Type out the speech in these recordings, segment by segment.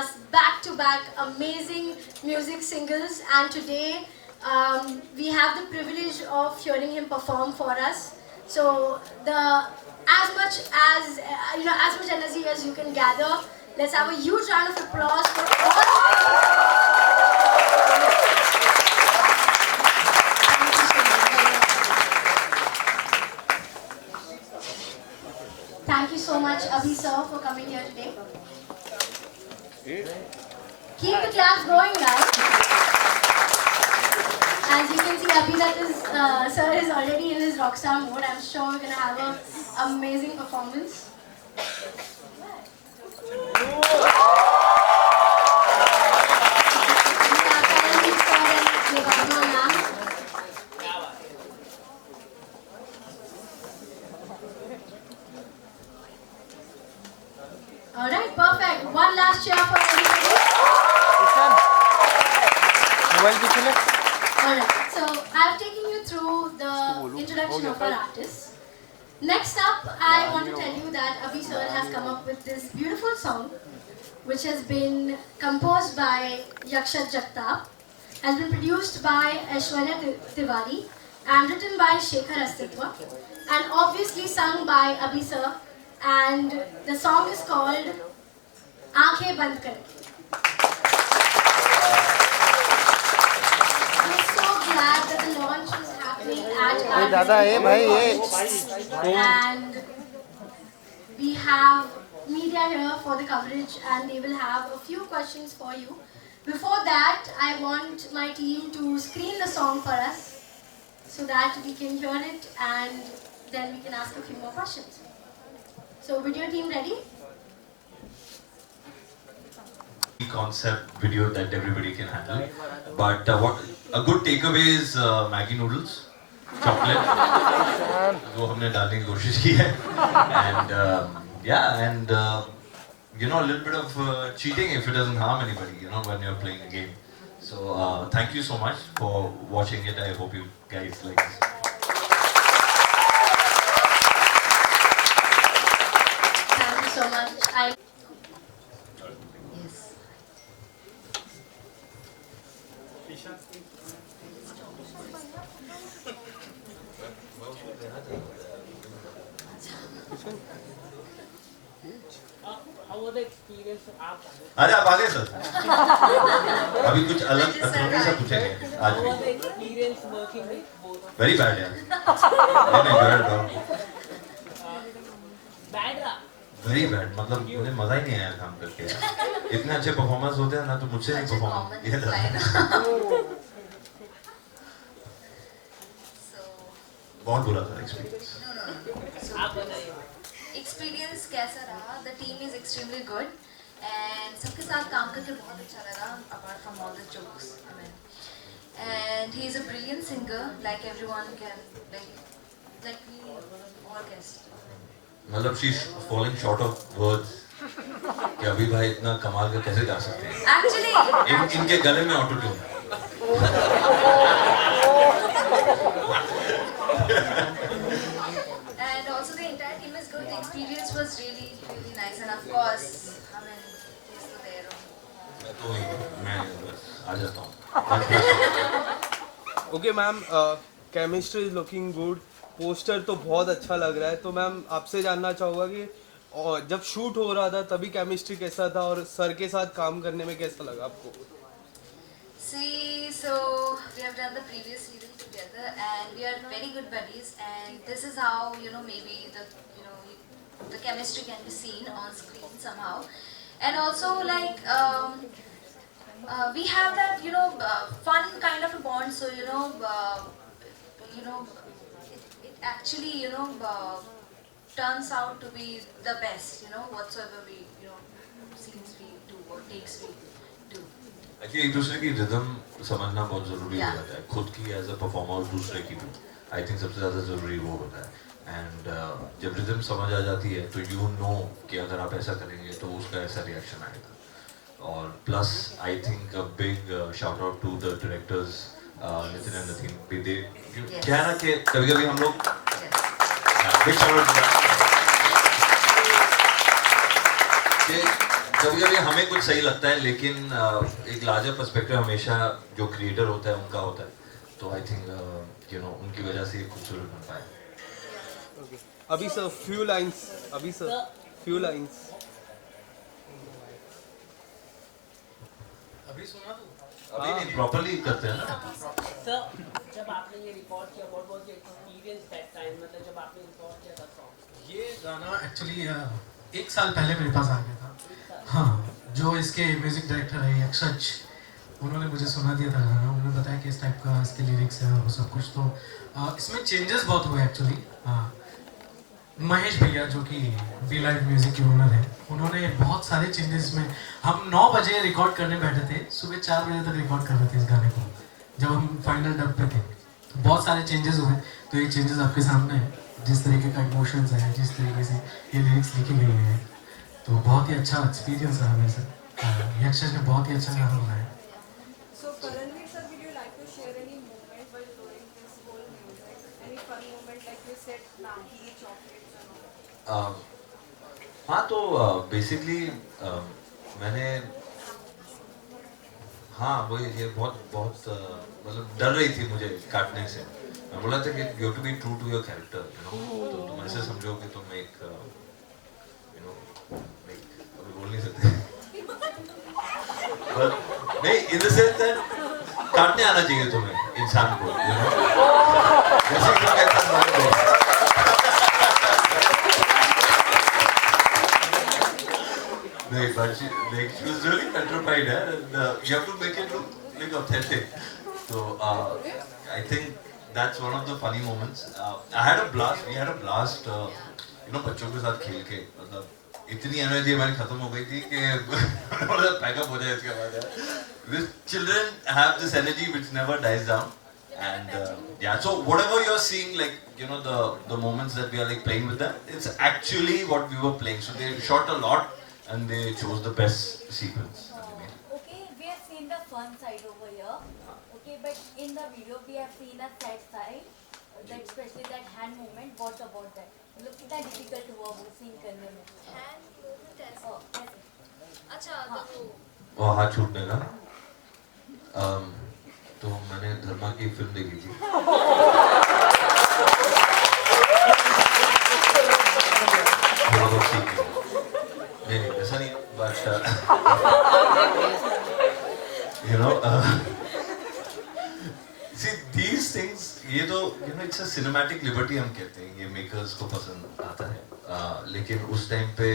us back-to-back amazing music singles, and today we have the privilege of hearing him perform for us. So as much as as much energy as you can gather, let's have a huge round of applause for all. Thank you so much, Abhi sir, for coming here today. Keep the claps going, guys. As you can see, sir is already in his rockstar mode. I'm sure we're gonna have an amazing performance. Alright, perfect. One last cheer for everybody. Alright, so I've taken you through the introduction of our artists. Next up, I want to tell you that Abhi sir has come up with this beautiful song, which has been composed by Yakshat Jagtap, has been produced by Aishwarya Tiwari, and written by Shekhar Astitwa, and obviously sung by Abhi sir. And the song is called Aankhein Band Kar. We're so glad that the launch was happening at our and we have media here for the coverage, and they will have a few questions for you. Before that, I want my team to screen the song for us so that we can hear it and then we can ask a few more questions. So, video team ready? Concept video that everybody can handle, but what a good takeaway is Maggi noodles, chocolate, जो हमने डालने की कोशिश की है, and a little bit of cheating if it doesn't harm anybody, when you're playing a game. So thank you so much for watching it. I hope you guys like this. Thank you so much. अरे आप आगे sir अभी कुछ अलग authority से पूछेंगे आज भी वेरी बैड यार वेरी बैड मतलब मुझे मजा ही नहीं आया काम करके यार इतने अच्छे परफॉर्मेंस होते हैं ना तो मुझसे नहीं परफॉर्म ये बहुत बुरा था एक्सपीरियंस एक्सपीरियंस कैसा रहा? The team is extremely good and सबके साथ काम करके बहुत अच्छा लगा apart from all the jokes and he is a brilliant singer like everyone can like we all guest मतलब she is falling short of words कि अभी भाई इतना कमाल का कैसे गा सकते हैं एक्चुअली इनके गले में auto tune experience was really nice, and of course, I mean, he's so there. मैं बस आ जाता हूँ. Okay, ma'am, chemistry is looking good. Poster तो बहुत अच्छा लग रहा है. तो मैम आपसे जानना चाहूँगा कि जब शूट हो रहा था तभी केमिस्ट्री कैसा था और सर के साथ काम करने में कैसा लगा आपको? See, so we have done the previous season together, and we are very good buddies, and this is how maybe the chemistry can be seen on screen somehow, and also like we have that fun kind of a bond. So it actually turns out to be the best. Whatsoever we scenes we do or takes we do. Actually एक दूसरे की rhythm समझना बहुत जरूरी हो जाता है खुद की एज अ परफॉर्मर और दूसरे की भी आई थिंक सबसे ज़्यादा ज़रूरी वो होता है एंड जब रिदम समझ आ जाती है तो यू नो कि अगर आप ऐसा करेंगे तो उसका ऐसा रिएक्शन आएगा और plus I think a big shout out to the directors Nitin and Nathin they क्या है ना कि कभी कभी हम लोग बिग शाउट आउट कभी कभी हमें कुछ सही लगता है, लेकिन एक लार्जर पर्सपेक्टिव हमेशा जो क्रिएटर होता है उनका होता है, तो आई थिंक उनकी वजह से ये खूबसूरत बन पाया। Okay. अभी सर फ्यू लाइंस, अभी सर फ्यू लाइंस। अभी सुना तू? अभी नहीं, प्रॉपर्ली करते हैं ना। सर, जब आपने ये रिकॉर्ड किया, what was your experience that time, मतलब जब आपने रिकॉर्ड किया था सॉन्ग? ये गाना एक्चुअली 1 साल पहले मेरे पास आ गया था। हाँ, जो इसके म्यूजिक डायरेक्टर है यक्षज, उन्होंने मुझे सुना दिया था गाना। उन्होंने बताया कि इस टाइप का इसके लिरिक्स है और सब कुछ। तो इसमें चेंजेस बहुत हुए एक्चुअली। महेश भैया जो कि बी लाइव म्यूजिक के ओनर हैं, उन्होंने बहुत सारे चेंजेस में। हम 9 बजे रिकॉर्ड करने बैठे थे, सुबह 4 बजे तक रिकॉर्ड कर रहे थे इस गाने को, जब हम फाइनल डब पे थे। तो बहुत सारे चेंजेस हुए। तो ये चेंजेस आपके सामने हैं, जिस तरीके का इमोशंस है, जिस तरीके से ये लिरिक्स लिखी गई हैं, तो बहुत ही अच्छा एक्सपीरियंस रहा मेरे साथ। यक्षज ने बहुत ही अच्छा गाना बनाया। So currently, sir, would you like to share any moment while doing this whole music? Any fun moment like you said, Maggi, chocolates and all? हाँ, तो बेसिकली मैंने, हाँ वो ये बहुत मतलब डर रही थी मुझे काटने से। मैं बोला था कि you have to be true to your character, तो तुम ऐसे समझो कि तुम एक अभी बोल नहीं सकते पर नहीं, इन द सेंस दैट काटने आना चाहिए तुम्हें इंसान को, जैसे कि कहता है no, but she was really petrified, and you have to make it look like authentic. So I think that's one of the funny moments. I had a blast. We had a blast. बच्चों के साथ खेल के, मतलब इतनी energy हमारी खत्म हो गई थी कि पैकअप हो जाए इसके बाद। These children have this energy which never dies down, and yeah. So whatever you're seeing, like the moments that we are like playing with them, it's actually what we were playing. So they shot a lot. And they chose the best sequence. Okay, we have seen the fun side over here. Okay, but in the video we have seen a sad side. That especially that hand movement. What about that? मतलब कितना difficult हुआ वो scene करने में? Hand movement ऐसे। ऐसे। अच्छा, तो वो हाथ छूटने का। तो मैंने धर्मा की फिल्म देखी थी। थोड़ा बहुत सीख लिया। नहीं, ऐसा नहीं, but see these things, ये तो it's a cinematic liberty हम कहते हैं, ये makers को पसंद आता है। लेकिन उस टाइम पे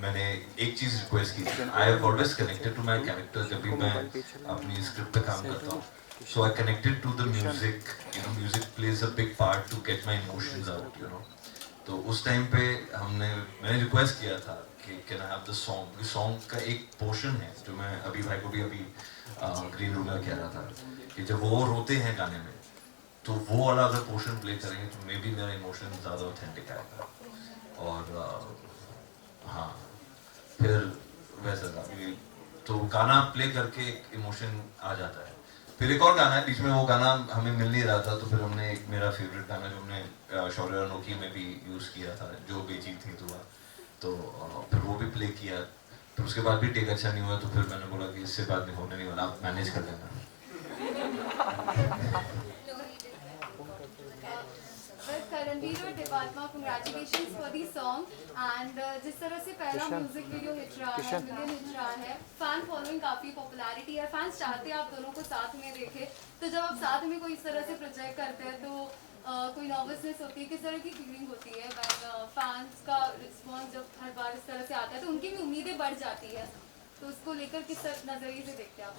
मैंने एक चीज रिक्वेस्ट की थी। I have always connected to my character जब भी मैं अपनी स्क्रिप्ट पे काम करता हूँ, so I connected to the music. Music plays a big part to get my emotions out. तो उस टाइम पे मैंने रिक्वेस्ट किया था कि can I have the song, क्योंकि सॉन्ग का एक पोर्शन है जो मैं अभी भाई को भी अभी ग्रीन रूम में कह रहा था कि जब वो रोते हैं गाने में, तो वो वाला अगर पोर्शन प्ले करेंगे तो मे बी मेरा इमोशन ज़्यादा ऑथेंटिक आएगा। और हाँ, फिर वैसा था तो गाना प्ले करके एक इमोशन आ जाता है। फिर एक और गाना है बीच में, वो गाना हमें मिल नहीं रहा था, तो फिर हमने एक मेरा फेवरेट गाना जो हमने शौर्य अनोखी में भी यूज़ किया था, जो बेजीत थी दुआ, तो फिर वो भी प्ले किया। फिर उसके बाद भी टेक अच्छा नहीं हुआ, तो फिर मैंने बोला कि इससे बाद में होने नहीं वाला, आप मैनेज कर लेना। Karanveer और देवात्मा, congratulations for the song and जिस तरह से पहला म्यूजिक वीडियो हिट रहा है, मिलियन हिट रहा है, फैन फॉलोइंग काफी पॉपुलैरिटी है, फैंस चाहते हैं आप दोनों को साथ में देखें। तो जब आप साथ में कोई इस तरह से प्रोजेक्ट करते हैं तो कोई नर्वसनेस होती है, किस तरह की फीलिंग होती है व्हेन फैंस का रिस्पॉन्स जब हर बार इस तरह से आता है तो उनकी भी उम्मीदें बढ़ जाती है, तो उसको लेकर किस नज़रिए से देखते हैं आप?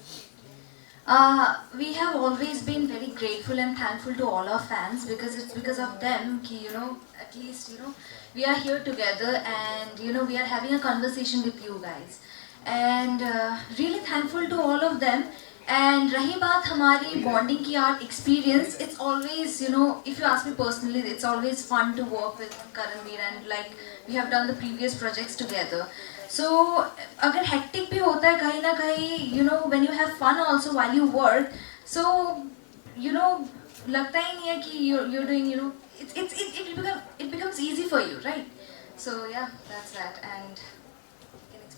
We have always been very grateful and thankful to all our fans because it's because of them कि at least we are here together and we are having a conversation with you guys and really thankful to all of them. And रही बात हमारी bonding की art experience, it's always if you ask me personally, it's always fun to work with Karanveer and like we have done the previous projects together. So अगर hectic भी होता है कहीं ना कहीं when you have fun also while you work, so लगता ही नहीं है कि you're doing it becomes easy for you, right? So yeah, that's that. And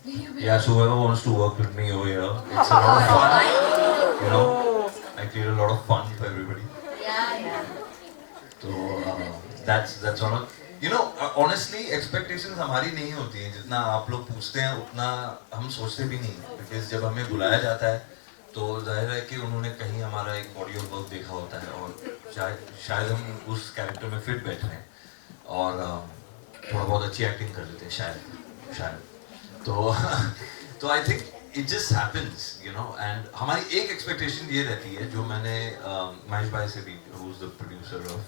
Yeah, so whoever wants to work with me over here, it's a lot of fun. You know, I create a lot of fun for everybody. Yeah. So that's one of, you know, honestly expectations हमारी नहीं होती हैं, जितना आप लोग पूछते हैं उतना हम सोचते भी नहीं, because जब हमें बुलाया जाता है तो जाहिर है कि उन्होंने कहीं हमारा एक बॉडी ऑफ वर्क देखा होता है और शायद हम उस कैरेक्टर में फिट बैठ रहे हैं और थोड़ा बहुत अच्छी एक्टिंग कर लेते हैं शायद तो I think it just happens, you know. And हमारी एक एक्सपेक्टेशन ये रहती है जो मैंने महेश भाई से भी, who is the producer of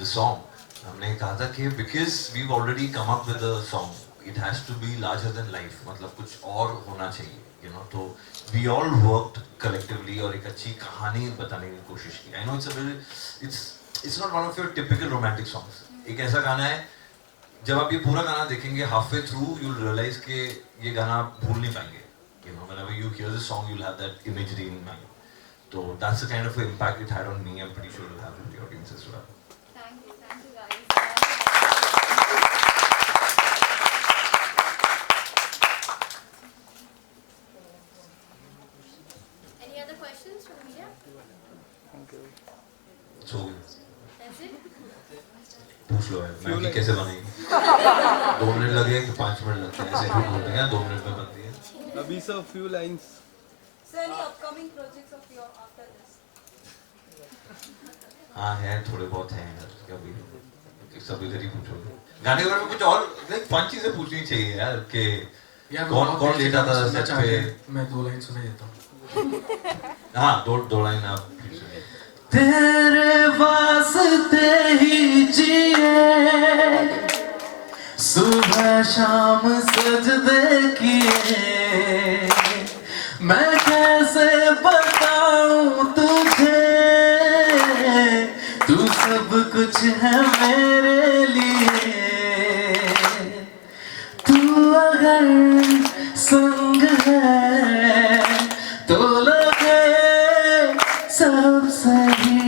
the song, हमने कहा था कि because we already came up with the song, it has to be larger than life, मतलब कुछ और होना चाहिए, यू नो. तो वी ऑल वर्कड कलेक्टिवली और एक अच्छी कहानी बताने की कोशिश की. I know it's not one of your typical romantic songs. एक ऐसा गाना है जब आप ये पूरा गाना देखेंगे half way through you will realise कि ये गाना आप भूल नहीं पाएंगे, you know. Whenever you hear this song you will have that imagery in mind. तो that's the kind of impact it had on me. I am pretty sure it will have with the audience as well. Thank you guys. Any other questions from media? So That's it? पूछ लो है Maggi कैसे बनेगी. 2 minute लगे कि 5 minute लगते हैं, ऐसे भी बोलते हैं 2 मिनट में बनती है. अभी sir few lines. So any upcoming projects of your after this? हाँ है, थोड़े बहुत हैं यार. कभी सब इधर ही पूछोगे. गाने के बारे में कुछ और लाइक फन चीजें पूछनी चाहिए यार कि कौन ले जाता था सेट पे. मैं 2 लाइन सुना देता हूँ. हाँ, दो लाइन आप प्लीज सुनिए. तेरे वास्ते ही जिए, सुबह शाम सजदे किए, मैं कैसे बताऊं तुझे, तू सब कुछ है मेरे लिए. तू अगर संग है तो लगे सब सही,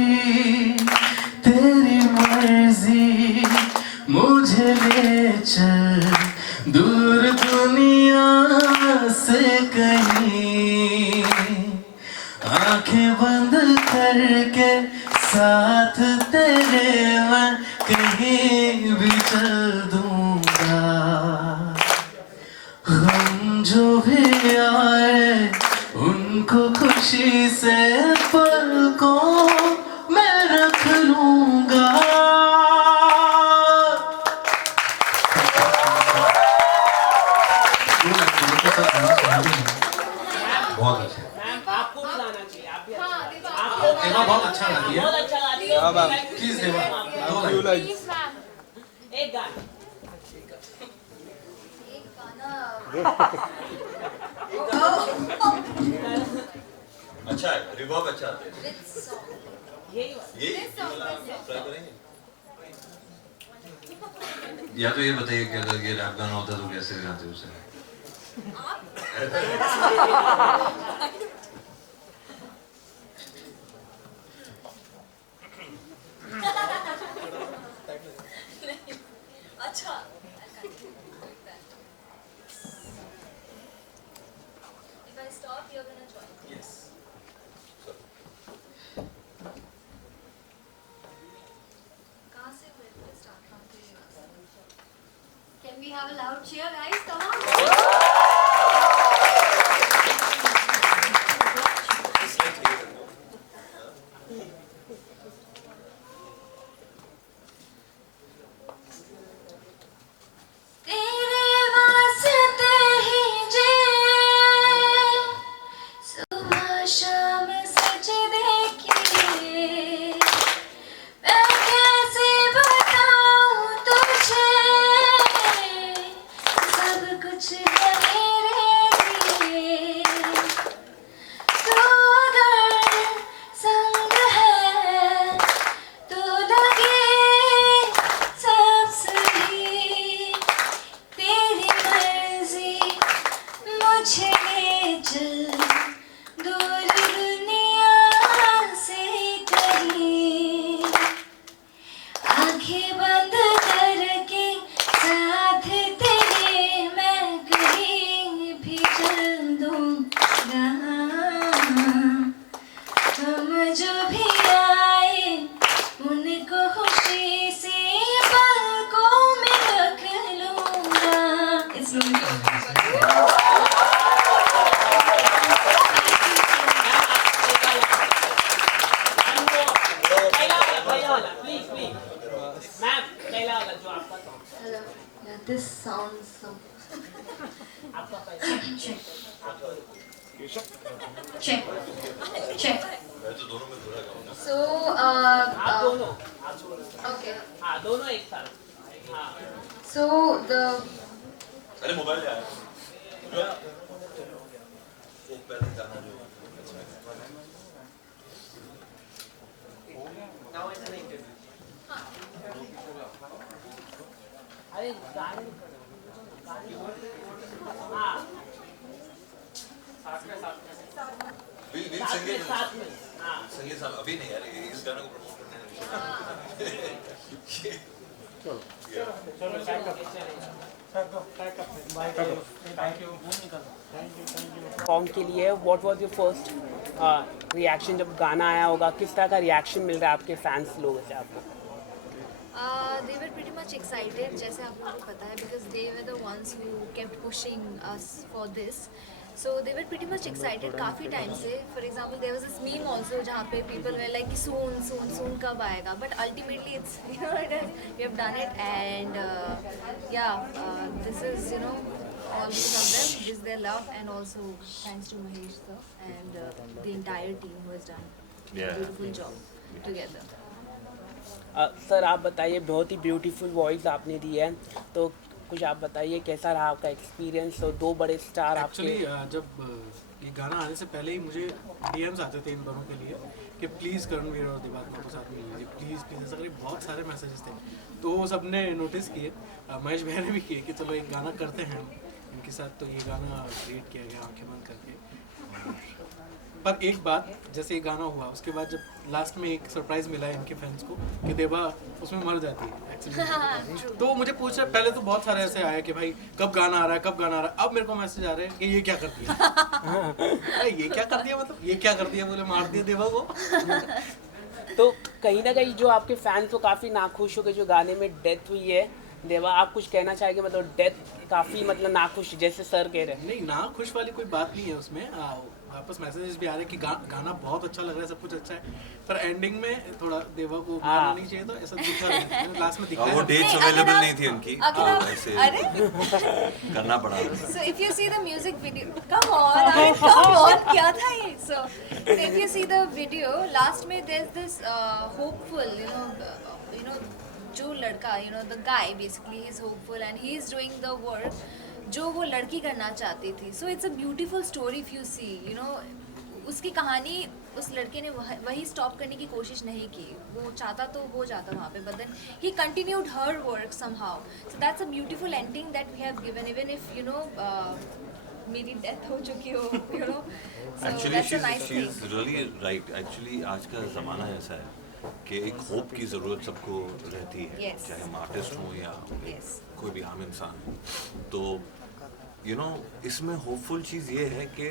तेरी मर्जी मुझे ले चल दूर दुनिया से कहीं. आंखें बंद करके साथ तेरे मैं कहीं भी चल दूंगा. हम जो भी आए उनको खुशी से पलकों में रख लूंगा. बहुत अच्छे. मैम आपको भी गाना चाहिए. आप भी हाँ, अच्छा देवा। आपको देवा बहुत अच्छा गाती है. बहुत अच्छा गाती है. हाँ, मैम. प्लीज देवा, 2 फ्यू लाइन. लाइंस. एक गाना. एक गाना अच्छा है, रिवर्ब अच्छा आता है. With song. यही बात. ये ट्राई करेंगे. या तो ये बताइए कि अगर ये रैप गाना होता तो कैसे गाते उसे. अच्छा. If I stop, you're gonna join. Yes. कहाँ से start करेंगे? Can we have a loud cheer, guys? Come on. तेरे वास्ते ही जे, सुबह शाम सजदे किए, मैं कैसे बताऊं तुझे, सब कुछ है प्लीज प्लीज मैम पहला वाला जो आपका song Hello. Yeah, this sounds so. आपका पहला Check. Check. So, आप दोनों okay. हाँ दोनों एक साथ हाँ So the अरे मोबाइल आया वो पहले गाना जो अरे गाने हाँ वील साथ में साथ में हाँ संगीत साहब अभी नहीं यार इस गाने को प्रमोट करना सॉन्ग के लिए what was your first reaction जब गाना आया होगा किस तरह का रिएक्शन मिल रहा है आपके फैंस लोगों से आपको they were pretty much excited जैसे आप लोगों को पता है because they were the ones who kept pushing us for this so they were pretty much excited काफ़ी टाइम से for example there was this meme also जहाँ पे people were like soon कब आएगा but ultimately it's you know it is, we have done it and this is you know all because of them this is their love and also thanks to Mahesh sir and the entire team who has done a beautiful job together. Sir आप बताइए बहुत ही beautiful voice आपने दी है तो कुछ आप बताइए कैसा रहा आपका एक्सपीरियंस तो दो बड़े स्टार एक्चुअली आपके जब ये गाना आने से पहले ही मुझे डीएम्स आते थे इन दोनों के लिए कि प्लीज़ करणवीर और दिवात्मा को साथ में लीजिए प्लीज़ प्लीज़ ऐसा करके बहुत सारे मैसेजेस थे तो वो सब ने नोटिस किए महेश भैया ने भी किए कि चलो एक गाना करते हैं इनके साथ तो ये गाना क्रिएट किया गया आंखें बंद करके पर एक बात जैसे ये गाना हुआ उसके बाद जब लास्ट में एक सरप्राइज मिला है इनके फैंस को कि देवा उसमें मर जाती है एक्चुअली तो मुझे पूछ रहे पहले तो बहुत सारे ऐसे आया कि भाई कब गाना आ रहा है अब मेरे को मैसेज आ रहे हैं कि ये क्या कर दिया ये क्या कर दिया मतलब ये क्या कर दिया बोले मार दिया देवा को तो कहीं ना कहीं जो आपके फैंस तो काफ़ी नाखुश हो गए जो गाने में डेथ हुई है देवा आप कुछ कहना चाहेंगे मतलब डेथ काफ़ी मतलब नाखुश जैसे सर कह रहे हैं नहीं ना खुश वाली कोई बात नहीं है उसमें वापस मैसेजेस भी आ रहे हैं कि गाना बहुत अच्छा लग रहा है सब कुछ अच्छा है पर एंडिंग में थोड़ा देवा को मारना नहीं चाहिए तो ऐसा दिखा नहीं लास्ट में दिखा वो डेट्स अवेलेबल नहीं थी उनकी तो ऐसे अरे करना पड़ा So if you see the music video, come on, क्या था ये? So if you see the video, last में there's this hopeful, you know, जो लड़का, you know, the guy basically is hopeful and he is doing the work जो वो लड़की करना चाहती थी. So it's a beautiful story if you see, you know, उसकी कहानी उस लड़के ने वही स्टॉप करने की कोशिश नहीं की वो चाहता तो हो जाता वहाँ पे but then he continued her work somehow so that's a beautiful ending that we have given even if you know मेरी डेथ हो चुकी हो you know so that's a nice thing. she's really right actually आज का ज़माना ऐसा है कि एक होप की ज़रूरत सबको रहती है Yes. चाहे हम आर्टिस्ट हों या Yes. कोई भी आम इंसान हो तो you know इसमें होपफुल चीज़ ये है कि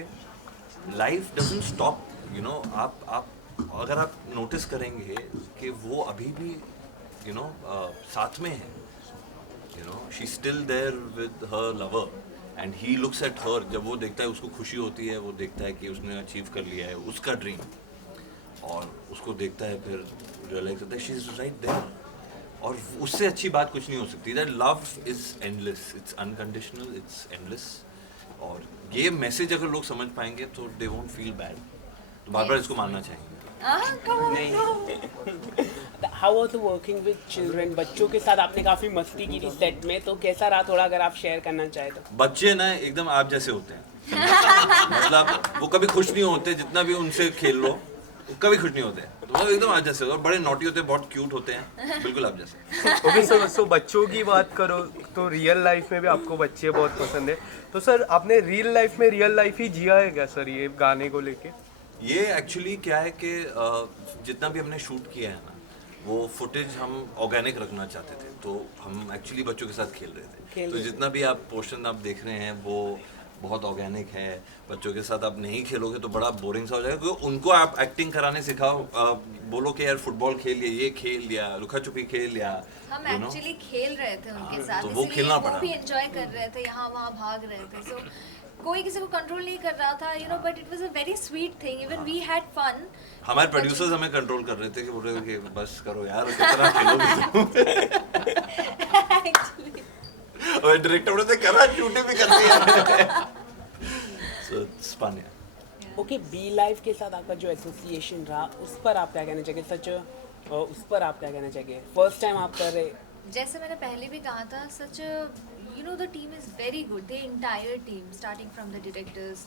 life doesn't stop you know आप अगर आप नोटिस करेंगे कि वो अभी भी यू नो साथ में है you know she still there with her lover and he looks at her जब वो देखता है उसको खुशी होती है वो देखता है कि उसने अचीव कर लिया है उसका ड्रीम और उसको देखता है फिर रियलाइज होता है शी इज राइट देयर और उससे अच्छी बात कुछ नहीं हो सकती that love is endless it's unconditional it's endless और ये मैसेज अगर लोग समझ पाएंगे तो दे वोंट फील बैड तो बार-बार इसको मानना चाहिए how was working with children बच्चों के साथ आपने काफ़ी मस्ती की थी सेट में तो कैसा रहा थोड़ा अगर आप शेयर करना चाहें तो बच्चे ना एकदम आप जैसे होते हैं मतलब वो कभी खुश नहीं होते जितना भी उनसे खेल लो वो कभी खुश नहीं होते तो वो एकदम आप जैसे होते हैं बड़े नॉटी होते हैं बहुत क्यूट होते हैं बिल्कुल आप जैसे ओके सो बच्चों की बात करो तो रियल लाइफ में भी आपको बच्चे बहुत पसंद है तो सर आपने रियल लाइफ ही जिया है क्या सर ये गाने को लेके ये एक्चुअली क्या है कि जितना भी हमने शूट किया है ना वो फुटेज हम ऑर्गेनिक रखना चाहते थे तो हम एक्चुअली बच्चों के साथ खेल रहे थे तो जितना भी आप पोर्शन आप देख रहे हैं वो बहुत ऑर्गेनिक है, बच्चों के साथ आप नहीं खेलोगे तो बड़ा बोरिंग सा हो जाएगा, क्योंकि उनको आप एक्टिंग कराने सिखाओ, बोलो कि यार फुटबॉल खेल लिया, ये खेल लिया, लुका छुपी खेल लिया, हम एक्चुअली खेल रहे थे उनके साथ, तो वो इसीलिए खेलना वो पड़ा। भी एंजॉय कर रहे थे, यहाँ वहाँ भाग रहे थे, सो कोई किसी को कंट्रोल नहीं कर रहा था, but it was a very sweet thing, even we had fun. हमारे प्रोड्यूसर्स हमें कंट्रोल कर रहे थे कि बोल रहे थे कि बस करो यार, कितना खेलोगे तुम। और डायरेक्टर बोलते कर रहा, शूटिंग भी करती है। So it's fun. Okay, be live के साथ आपका जो एसोसिएशन रहा, उस पर आप क्या कहना चाहिए? सच उस पर आप क्या कहना चाहिए? फर्स्ट टाइम आप कर रहे, जैसे मैंने पहले भी कहा था, सच the team is very good, the entire team starting from the directors,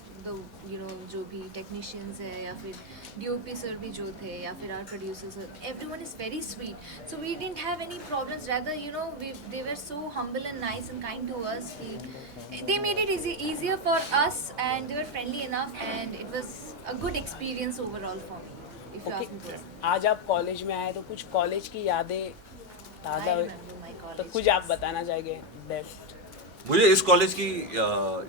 जो भी टेक्नीशियंस है, या फिर डीओपी सर भी जो थे, या फिर our producers, everyone is very sweet, so we didn't have any problems, rather they were so humble and nice and kind to us, they made it easier for us, and they were friendly enough, and it was a good experience overall for me, if you ask me personally. आज आप college में आए तो कुछ college की यादें ताज़ा I हुई, remember my तो college कुछ days. आप बताना चाहेंगे? बेस्ट मुझे इस कॉलेज की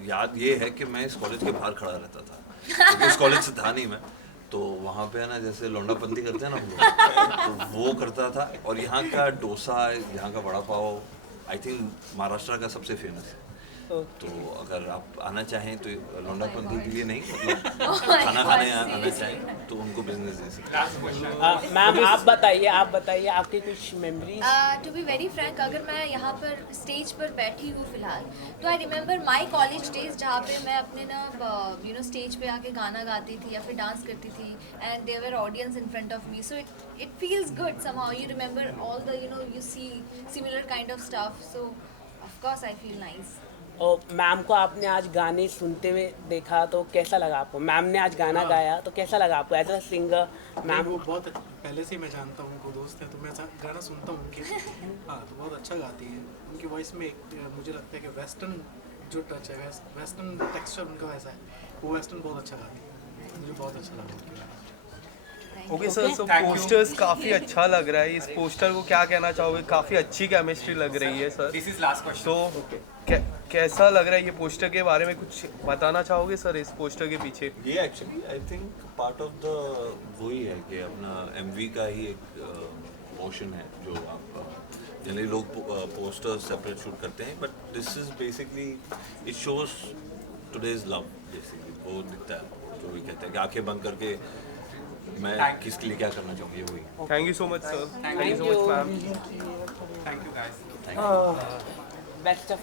याद ये है कि मैं इस कॉलेज के बाहर खड़ा रहता था, क्योंकि इस कॉलेज से था नहीं मैं, तो वहाँ पे है ना जैसे लौंडापंती करते हैं ना हम लोग, तो वो करता था। और यहाँ का डोसा, यहाँ का वड़ा पाव आई थिंक महाराष्ट्र का सबसे फेमस है। तो अगर आप आना चाहें तो लौंडापंती के लिए नहीं, मतलब खाना खाने आना चाहें तो उनको बिजनेस दे सकते। मैम आप बताइए आपकी कुछ memories. To be very frank, अगर मैं यहाँ पर स्टेज पर बैठी हूँ फिलहाल, तो I remember my college days, जहाँ पे मैं अपने ना स्टेज पे आके गाना गाती थी या फिर डांस करती थी, and there were audience in front of me, so it feels good somehow, you remember all the you see similar kind of stuff, so of course I feel nice. और मैम को आपने आज गाने सुनते हुए देखा तो कैसा लगा आपको? मैम ने आज गाना गाया तो कैसा लगा आपको एज अ सिंगर? मैम वो बहुत पहले से ही मैं जानता हूँ, उनको दोस्त है, तो मैं गाना सुनता हूँ उनके। हाँ, तो बहुत अच्छा गाती है। उनकी वॉइस में मुझे लगता है कि वेस्टर्न जो टच है, वेस्टर्न टेक्सचर उनका वैसा है, वो वेस्टर्न बहुत अच्छा गाती है, मुझे बहुत अच्छा लगा उनकी गाना। ओके सर, सो पोस्टर्स काफ़ी अच्छा लग रहा है। इस पोस्टर को क्या कहना चाहोगे? काफ़ी अच्छी केमिस्ट्री लग रही है sir. This is last question. तो कैसा लग रहा है ये पोस्टर के बारे में? कुछ बताना चाहोगे सर इस पोस्टर के पीछे? ये actually I think part of the वही है कि अपना एमवी का ही एक मोशन है, जो आप जनरली लोग पोस्टर सेपरेट शूट करते हैं, but this is basically it shows today's love, basically वो दिखता है, जो भी कहते हैं कि आंखें बंद करके मैं किसके लिए क्या करना चाहूँगी, वही। Thank you so much sir. Thank you so much ma'am. Thank you guys. Best of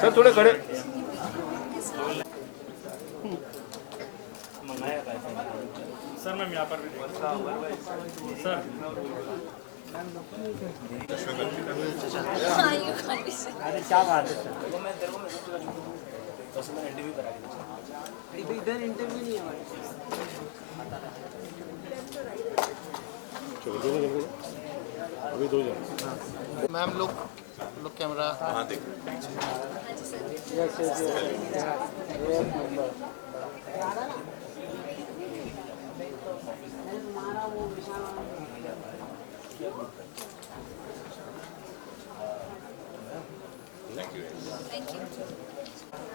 sir थोड़े खड़े। सर मैम यहाँ पर भी सर हाँ, you can't be sick. क्या बात है सर? इधर इंटरव्यू नहीं है हमारे। मैम लोग कैमरा हाँ देख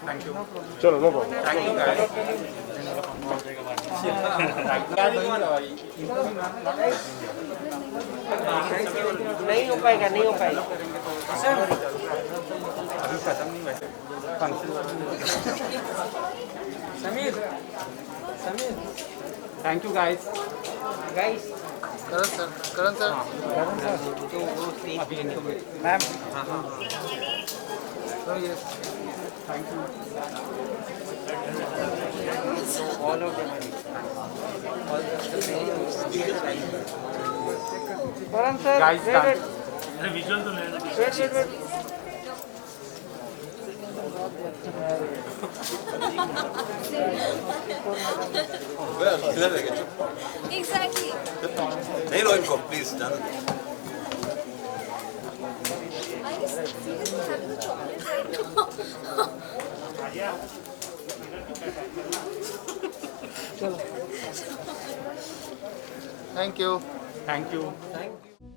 Thank you. चलो no problem. Thank you guys. नहीं हो पाएगा, नहीं हो पाएगा। अभी खत्म नहीं वैसे Sameer thank you guys. Karan sir ma'am thank you. All of them guys visual तो लेना। किधर रहेगा? Exactly. नहीं लो इनको प्लीज, जाना Are you seriously having a chocolate right now? Thank you. Thank you. Thank you.